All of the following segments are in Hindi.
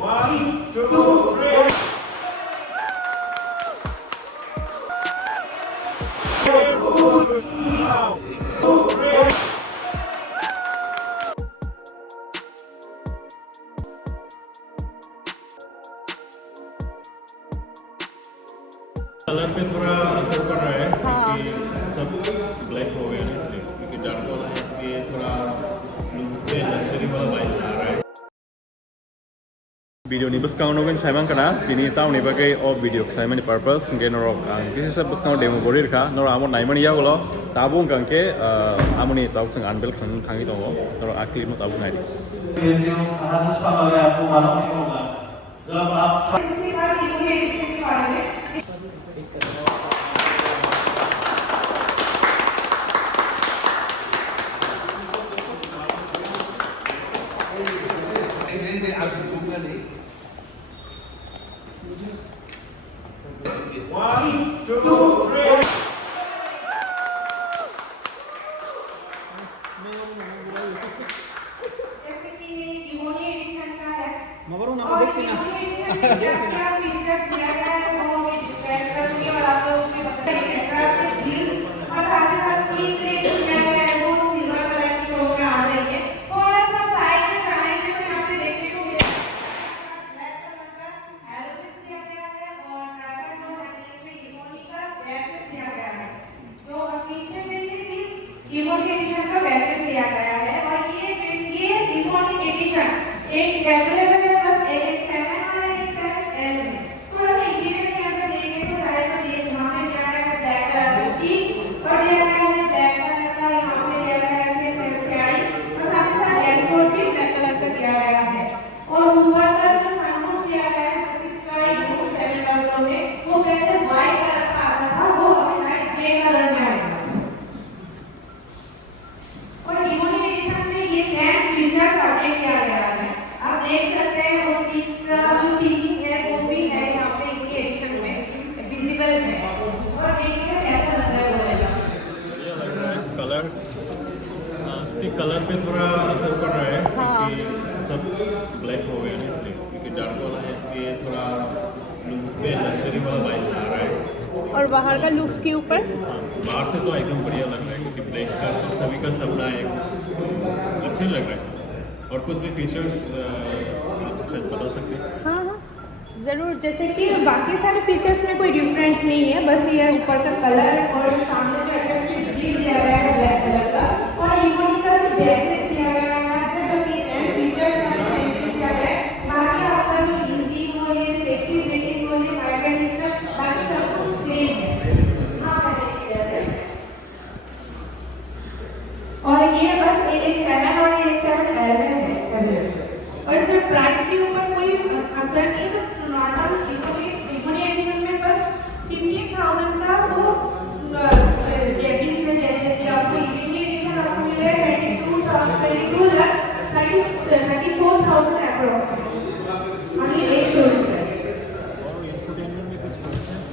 1, 2, 3. कलर पे थोड़ा असर पड़ रहा है क्योंकि सब ब्लैक हो गया ना इसलिए क्योंकि डार्क वाला है इसलिए थोड़ा लुक्स पे लग्जरी वाला वाइब आ रहा है वीडियो नि बसकाउंट नोगन साइमन कना तिनी टाउन नि बागै अ वीडियो खालामनायनि पर्पस के नरक आं किसिसा बसकाउंट डेमो बरि रखा नर आमो नायमन यागोल ताबुं गांके आमोनि तावसं आनबेल थांगि दङ नर आखिलि मो ताबुं नायदि वीडियो कहां से पाओगे आपको मालूम नहीं होगा जब आप इसके बाद इनके एडिशन के बारे में एक अवेलेबल है बस एक 7 और एक 7L में थोड़ा सा इंटीरियर के अंदर देखें तो सारे को ये वहाँ पे क्या है ब्लैक कलर का ठीक और दिया गया है ब्लैक कलर का यहाँ पे दिया गया है स्क्वायर और साथ ही साथ एयरपोर्ट भी ब्लैक कलर का दिया गया है और ऊपर का जो सनरूफ दिया गया है स्काई ब्लू 7 कलर में वो पहले व्हाइट कलर का आता था वो अभी लाइट ग्रे कलर में आएगा और इमोनी एडिशन में ये लैंड फीचर्स अपडेट किया गया है आप देख सकते हैं उसकी जो टीचिंग है वो भी है यहाँ पे इनके एडिशन में विजिबल है और देखिए कैसा लग रहा है कलर उसके कलर पे थोड़ा असर पड़ रहा है क्योंकि सब ब्लैक हो गया ना इसलिए क्योंकि डार्क वाला है इसलिए थोड़ा लुक्स पे लग्जरी वाला वाइब आ रहा है और बाहर का लुक्स के ऊपर बाहर से तो एकदम बढ़िया लग रहा है क्योंकि ब्लैक का सभी का सबड़ा एक अच्छे लग रहा है और कुछ भी फीचर्स आप शायद बता सकते हैं हाँ हाँ ज़रूर जैसे कि बाकी सारे फीचर्स में कोई डिफरेंट नहीं है बस ये ऊपर का कलर और सामने जो अट्रैक्टिव ग्रिल दिया गया है ब्लैक कलर का और इमोनी का जो बैकलेस दिया गया है बस ये एंड फीचर्स का चेंज किया गया है बाकी आपका जो हिंदी बोलिए सेफ्टी रेटिंग बोलिए वाइब्रेंट बाकी सब कुछ सेम है हाँ और ये बस एक 7 और एक 7L है और इसमें प्राइस के ऊपर कोई असर नहीं है नॉर्मल इकोनॉमी एडिशन में बस 15,000 का वो गेमिंग में जैसे कि आपको इकोनॉमी एडिशन आपको मिल रहा है 22 लाख 34,000 अप्रॉक्स और ये एक शोरूम है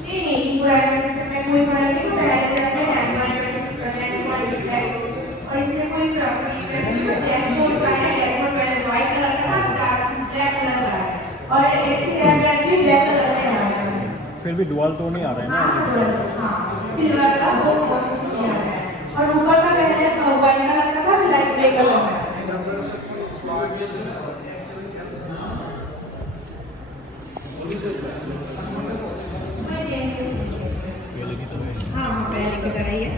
नहीं पूरा में कोई बड़ा नहीं पहले जैसे और इसमें कोई डैशबोर्ड का है डैशबोर्ड व्हाइट कलर का ब्लैक कलर का है और ऐसे कैमरा भी ब्लैक कलर में आ रहा है फिर भी डुअल टोन ही आ रहा है ना हाँ सिल्वर का वो बहुत नहीं आ रहा है और ऊपर का पहले व्हाइट कलर का था लाइट ग्रे कलर का हाँ हाँ पहले की तरह ही है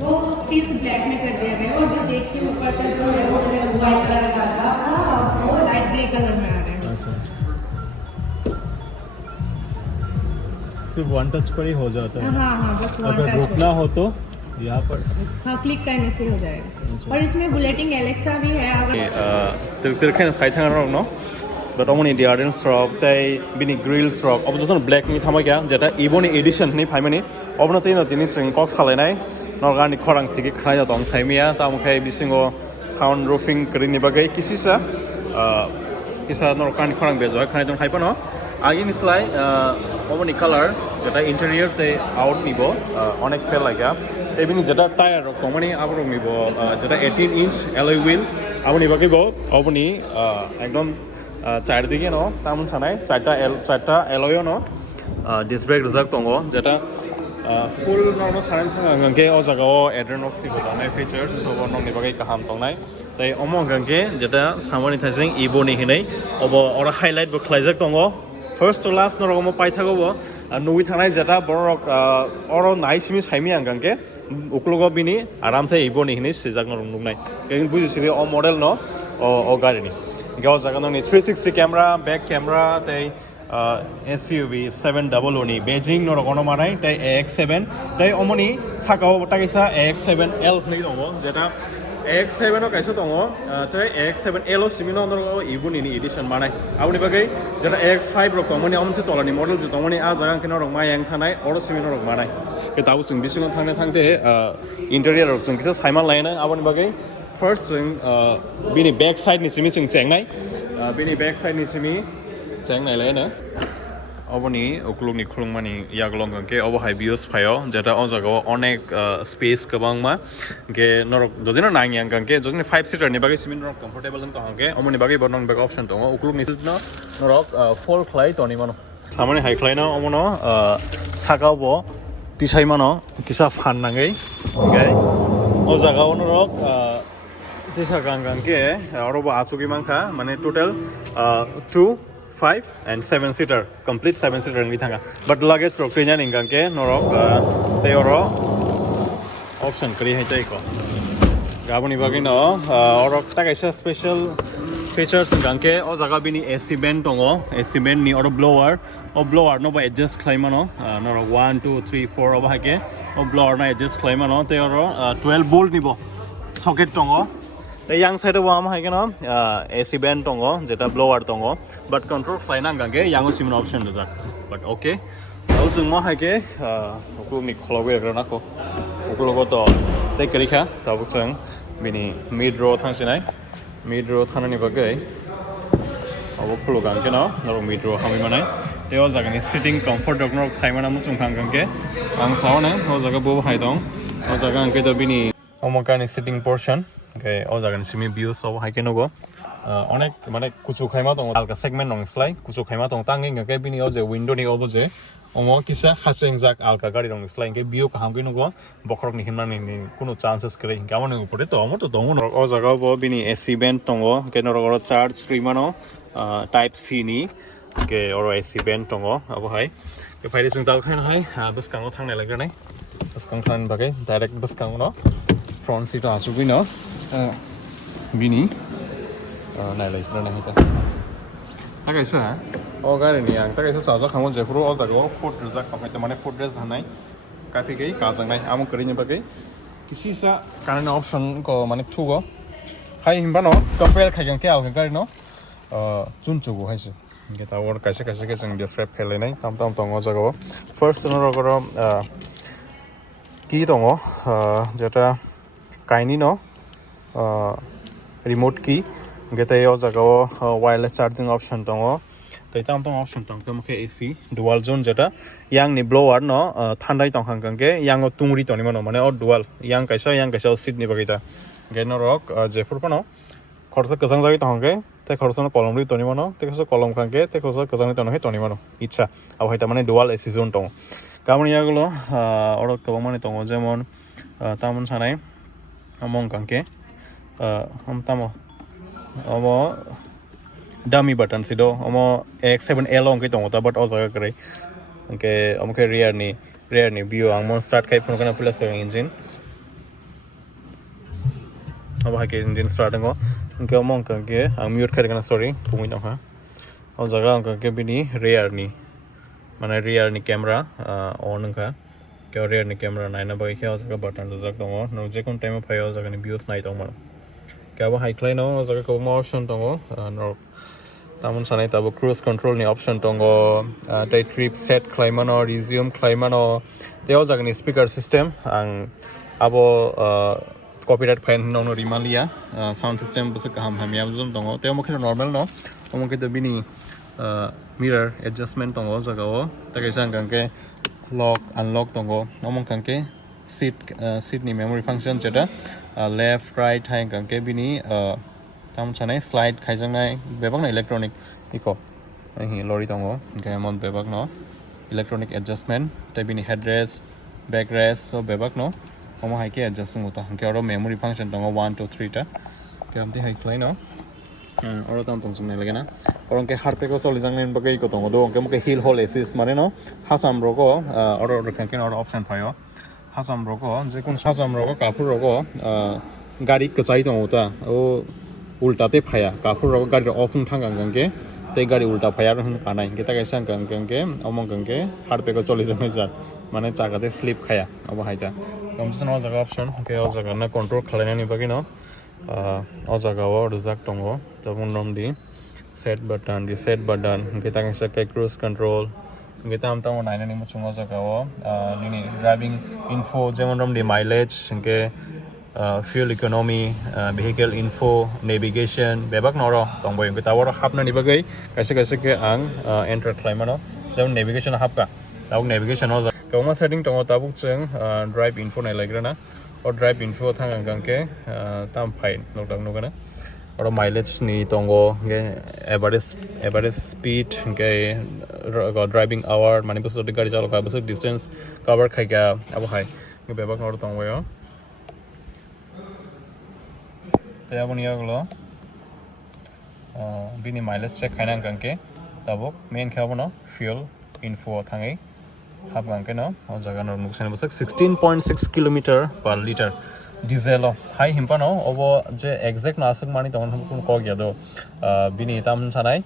वो स्टील ब्लैक में कर दिया गया और जो देखिए ऊपर का जो है वो व्हाइट कलर का था वो लाइट ग्रे कलर में आ रहा है सिर्फ वन टच पर ही हो जाता है हाँ हाँ बस वन अगर टच रुकना हो तो यहाँ पर हाँ क्लिक करने से हो जाएगा और इसमें बुलेटिंग एलेक्सा भी है अगर तिरखेन साइड थांगा न but omoni diarden strop tai bini grill strop objoton black ni thama kya jeta ebony edition ni phaimani obno tei no tini chring kok salai norgani khorang thiki khaya tong saimia tamukai bisingo sound roofing krini bagai kisisa kisa norgani khorang bejo khana don haipano agin slai omoni color jeta interior te out nibo onek fel lagya ebini jeta tire rok tomani abrok nibo jeta 18 inch alloy wheel aboni bagai bo oboni ekdom চারিদিকে no tamon sanai চারটা alloy no disc brake rijak tongo jeta full normal saran thanga gangke o jaga o adrenox sibo tongnai features so nongni bagai kaham tongnai tai omong gangke jeta samani thaising Ebony hinai obo ora highlight bo khlaijak tongo first to last norogomo paithago bo nui thanai jeta borok oro naisimi saimi angangke uklogo bini aramse Ebony hinai sijak norong nungnai ken bujisiri o model no o gari ni gao jaga nongni 360 camera back camera tai SUV 700 ni Beijing norogono manai tai AX7 tai omoni sakao takisa AX7L nei dongo jeta AX7 o kaisa dongo tai AX7L o simino norogo Ebony ni edition manai aboni bagai jeta AX5 rok tomoni amche tolani model ju tomoni a jaga kino rok mayang thanai oro simino rok manai ke tabu sing bisingo thangna thangte interior rok sing kisa saiman laina aboni bagai first sing bini back side ni simi sing chengnai bini back side ni simi chengnai laina oboni oklugni khulungmani yaglong gangke obo hai views phayo jeta o jaga onek space kabangma ge norok jodina nangyang gangke jodina 5 seater ni bagai simin norok comfortable ang tongke omoni bagai bonong back option tongo oklugni silno norok fold khlai toni mano samani hai khlai no omono sakao bo tisai mano kisa fan nangai gai o jaga norok tisa gangke orobo asugi mangkha mane total 2 5 and 7 seater complete 7 seater ni thanga but luggage rok kenya ningangke norok teoro option kri hai tai ko gaboni bagino orok takaisa special features ngangke o jaga bini AC band tongo AC band ni oro blower o blower no ba adjust khlaimano norok 1 2 3 4 oba hake o blower na adjust khlaimano teoro 12 volt nibo socket tongo yang side wa ma haike no AC band tongo jeta blower tongo but control flyna gange yang simin option do but okay also ma haike ko mi kholobe rana ko uklogo to te karikha tabuk sang bini mid row thangsinai mid row thanani bagai abo kholo gange no noro mid row hami manai teo jaga ni sitting comfort dog nok saimana mu chung gange ang saone o jaga bo hai dong o jaga angke to bini omokani sitting portion okay o jaga ni simi views of haike no go onek mane kuchu khaima tong alka segment nong slai kuchu khaima tong tangi ngake bini o je window ni obo je omo kisa haseng jak alka gari rong slai ngke view kaham ke no go bokrok ni hinmani ni kuno chances kre gamon ni upore to omo to dong o jaga bo bini AC band tongo ke no ro charge streamano type C ni ke oro AC band tongo abo hai ke phairi sing dal khain hai bus kango thangnai lagra nai bus kang than bagai direct bus kang no front seat asugui no bini nai lai rana hita takaisa o gari ni ang takaisa saja khamon jefuru o jago foot rejak kamai to mane foot rest hanai kapi gai kajang nai amo kari ni bagai kisi sa kanan option ko mane thugo hai himba no compare khaigang ke alga gari no chun chugo haise ge ta or kaise ke jang describe khelai nai tam tong o jago first no ro ki tongo jeta kaini no remote key geta yo jaga wireless charging option tongo tai tam tong option tong ke mokhe AC dual zone jeta yang ni blower no thandai tong hang ke yang o tungri toni mano mane o dual yang kaisa seat ni bagita geno rok jefur pano khorsa kasang jagi tong ke te khorsa no kolom ri toni mano te khorsa kolom khang ke te khorsa kasang toni he toni mano ichha abo haita mane dual AC zone tong kamani yagulo orok kabang mane tongo jemon tamon sanai among kangke tamo omo dummy button sido omo AX7L ong ke tongo ta but o jaga kare ke omo ke rear ni view ang mon start kai phone kana plus engine omo ha ke engine start ngo ke omo ke ang mute khai kana sorry pungui nong ha o jaga ang ke bini rear ni mane rear ni camera on ka ke rear ni camera naina bai khe o jaga button jak tongo no je kon time phayo jaga ni views nai tong mano kabo high clay no jaga ko option tongo no tamon sanai tabo cruise control ni option tongo tai trip set claimano resume claimano teo jaga ni speaker system ang abo copyright fine no rimalia sound system bus kaham hamia zum tongo teo mokhe normal no omokhe to bini mirror adjustment tongo jaga o takai sang kangke lock unlock tongo omong kangke seat ni memory function jeta left right hai kangke bini tam chane slide khaijang nai bebak na electronic iko hi lorry tongo okay amon bebak no electronic adjustment tai bini headrest backrest so bebak no omo hai ke adjusting uta ke oro memory function tongo 1 2 3 ta ke amti hai klai no oro tam tong sumne lagena oro ke harpe ko soli jang nen bagai ko tongo do ke mo ke heel hole assist mane no hasam rogo oro kan ken oro option phayo hasam rogo je kun hasam rogo kapur rogo gari kachai tongo ta o ulta te phaya kapur rogo gari offung thangang gang ke te gari ulta phaya ro hun kanai ke ta ke sang gang gang ke among gang ke harpe ko soli jang jar mane chagate slip khaya abo haita komson o jaga option ke o jaga na control khalena ni bagi no o jaga o rizak tongo tabun nom di set button kita ngasa ke cruise control kita am tang naina ni muchung o jaga o ni driving info jemon rom di mileage ke fuel economy vehicle info navigation bebak noro tongboy kita wor hapna ni bagai kaise ke ang enter claimano jemon navigation hapka tabuk navigation o koma setting tongo tabuk cheng drive info nai lagrana or drive info thang gang ke tam phai nokdang nogana or mileage ni tongo ge average speed ge driving hour mani bus de gari chalo ka bus distance cover khai ga abo hai ge bebak nor tongo yo te aboni yaglo bini mileage check khaina gang ke tabuk main khabono fuel info thangai hab gang ke no o jaga no nuksan bus 16.6 km per liter diesel high himpa no obo je exact na asuk mani tong kun ko gya do bini tam chanai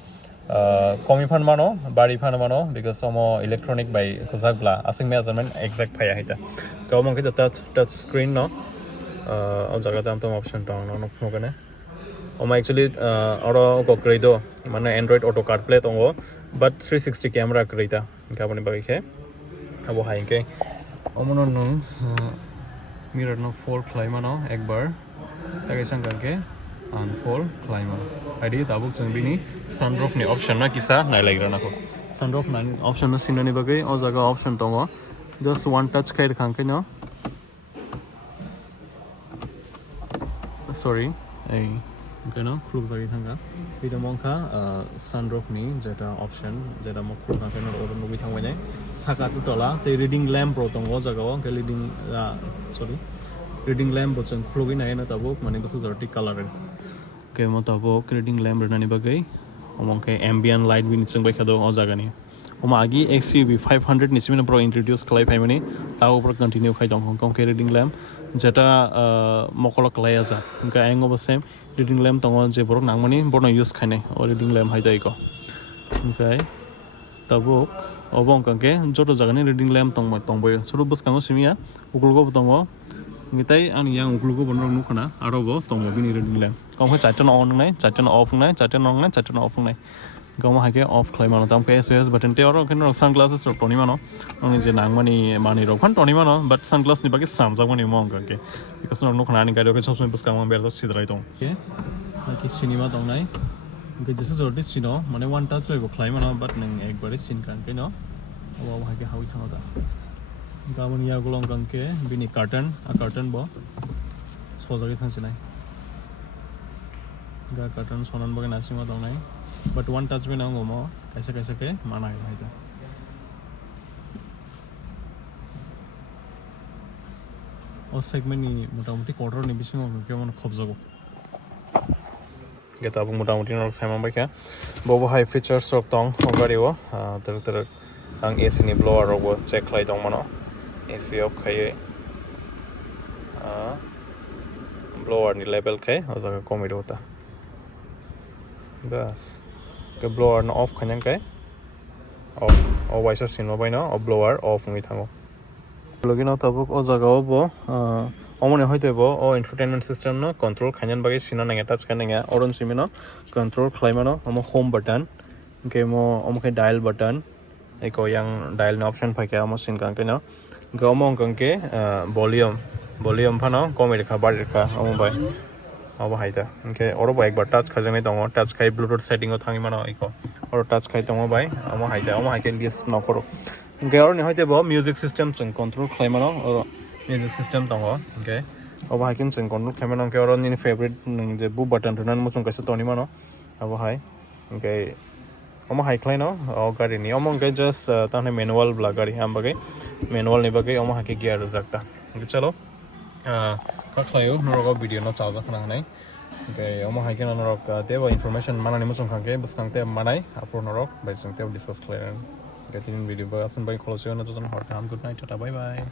komi phan mano bari phan mano because somo electronic by khojak bla asing measurement exact phaya hita ko mong ke touch screen no o jaga tam tom option tong no no kane oma actually oro ko kredo mane android auto carplay tongo but 360 camera kreita gaboni bagi ke abo hai ke omono no mirror no fold climb no ekbar takai sang ke unfold climb id tabuk chang bini sunroof ni option na kisa nai lagira na ko sunroof na option no sinani bagai o jaga option tongo just one touch kai khang ke no sorry ei okay no khuluk jagi thanga ida mongkha sunroof ni jeta option jeta mo khuluk khang ke no oro nubi thangbai nai saka tu tola te reading lamp pro tongo jaga o ke reading lamp bo chang khulugin nai na tabuk mane gusu jorti color ke mo tabuk reading lamp rani bagai omong ke ambient light bin chang bai khado o jaga ni oma agi XUV 500 ni simina pro introduce khlai phaimani ta upor continue khai dong hong kong ke reading lamp jeta mokolo klai aja ka ango bo same reading lamp tongo je borok nangmani borno use khaine o reading lamp hai dai ko okay tabuk obong kangke joto jagani reading lamp tongboy suru bus kango simia ukulgo tongo ngitai ani yang ukulgo bonro nukhana arobo tongo bini reading lamp kongkha chaton on nai chaton off nai chaton on nai chaton off nai gama hake off claimano tam ke SOS button te oro ken sunglasses ro toni mano oni je nangmani mani ro khan toni mano but sunglass ni bagi sam jagoni mong kangke because no nukhana ani gari ke somsoi bus kangma berda sidrai tong ke ki cinema tong nai ke jesu jordi sino mane one touch by claimano but nang ekbare sin kangke no abo hake hawi thangota gamon ya golong kangke bini curtain bo sojagi thangsinai ga curtain sonan bagi nasima tong nai but one touch by nang mo kaisa ke mana haita o segment ni motamuti quarter ni bisingo kemon khobjago geta bu motamuti nok saimang bai ka bobo high features rok tong gari o ter ang AC ni blower ro check lai tong mano AC off khai blower ni level khai o jaga komit hota bas ke blower no off khanyang kai off o waisa sino bai no o blower off ngi thango login tabuk o jaga bo omone hoite bo o infotainment system no control khanyan bagi sino nang attach kanenga oron simino control khlaimano omo home button ke mo omo ke dial button eko yang dial no option phai ka omo sin kang ke no gomong kang ke volume phano komit kha bar kha omo bai abo haita okay oro ba ekbar touch khajani tongo touch khai bluetooth setting o thangi mano iko oro touch khai tongo bai amo haike list no koro okay oro ni hoite bo music system chung control khai mano oro music system tongo okay अब हाइकिन जों कन्ट्रल खालामनो ओमफ्राय आरो नोंनि फेभरेट नों जे बु बाटन थुनानै मोजां गासै तनि मानो अब हाय ओमफ्राय अमा हाइख्लाय न गारिनि अमा ओमफ्राय जास्ट ताने मेनुअल ब्ला गारि हम बगे मेनुअल नि बगे अमा हाइके गियार जागता ओमफ्राय चलो खाख्लायो नरगा भिडियो न चाव जाखना हनाय ओमफ्राय अमा हाइके नरक देव इनफरमेशन मानानि मोजां खांके बसखांते मानाय आपरो नरक बाय जों तेव डिसकस खालायनानै गेटिं भिडियो बा आसन बाय खलसेयाव न जन हर काम good night tata bye bye